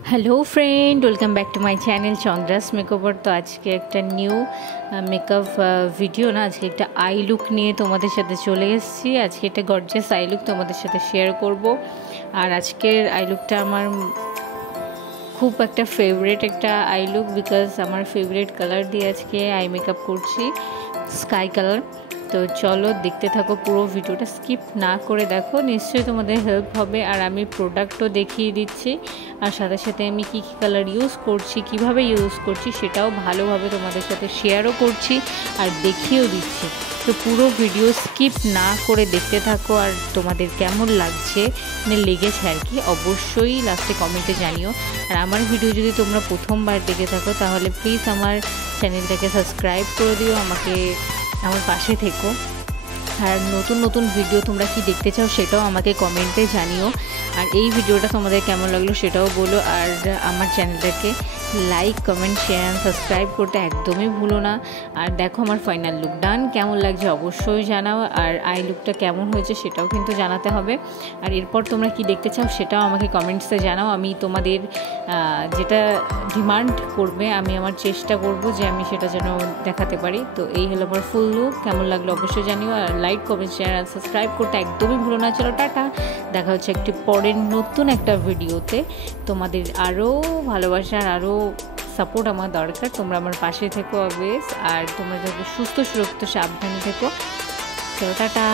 Hello friend, welcome back to my channel Chandra's makeover. तो आज के एक न्यू मेकअप भिडियो ना, आज के एक आई लुक निये तोमादेर साथे चले एसेछि। आज के एक गर्जियास आई लुक तोमादेर साथे शेयर करब। और आजकेर आई लुकटा आमार खूब एक फेवरेट एक आई लुक, बिकज आमार फेवरेट कलर दिए आज के आई मेकअप करछि, स्काई कलर। तो चलो देखते थाको, पुरो भिडियोटा स्किप ना करे देखो, निश्चयই তোমাদের হেল্প হবে। আর আমি প্রোডাক্টও দেখিয়ে দিচ্ছি, আর সাথে সাথে আমি কী কী কালার ইউজ করছি, কিভাবে ইউজ করছি সেটাও ভালোভাবে তোমাদের সাথে শেয়ারও করছি আর দেখিয়েও দিচ্ছি। তো পুরো ভিডিও স্কিপ না করে দেখতে থাকো। আর তোমাদের কেমন লাগছে মানে লেগেছে আর কি, অবশ্যই লাস্টে কমেন্টে জানিও। আর আমার ভিডিও যদি তোমরা প্রথমবার দেখে থাকো তাহলে প্লিজ আমার চ্যানেলটাকে সাবস্ক্রাইব করে দিও, আমাকে আমার পাশে থেকো। আর নতুন নতুন ভিডিও তোমরা কি দেখতে চাও সেটাও আমাকে কমেন্টে জানিও। আর এই ভিডিওটা তোমাদের কেমন লাগলো সেটাও বলো। আর আমার চ্যানেলটাকে লাইক, কমেন্ট, শেয়ার, সাবস্ক্রাইব করতে একদমই ভুলো না। আর দেখো আমার ফাইনাল লুক ডান, কেমন লাগছে অবশ্যই জানাও। আর আই লুকটা কেমন হয়েছে সেটাও কিন্তু জানাতে হবে। আর এরপর তোমরা কি দেখতে চাও সেটাও আমাকে কমেন্টসে জানাও। আমি তোমাদের যেটা ডিমান্ড করবে আমি আমার চেষ্টা করব যে আমি সেটা যেন দেখাতে পারি। তো এই হলো আমার ফুল লুক, কেমন লাগলো অবশ্যই জানিও। আর লাইক, কমেন্ট, শেয়ার আর সাবস্ক্রাইব করতে একদমই ভুলো না। চলো টাটা, দেখা হচ্ছে একটি পরের নতুন একটা ভিডিওতে। তোমাদের আরও ভালোবাসার, আরও সাপোর্ট আমার দরকার। তোমরা আমার পাশে থেকো অলওয়েজ। আর তোমরা যখন সুস্থ সুরক্ষিত সাবধানে থেকো। চলো টাটা।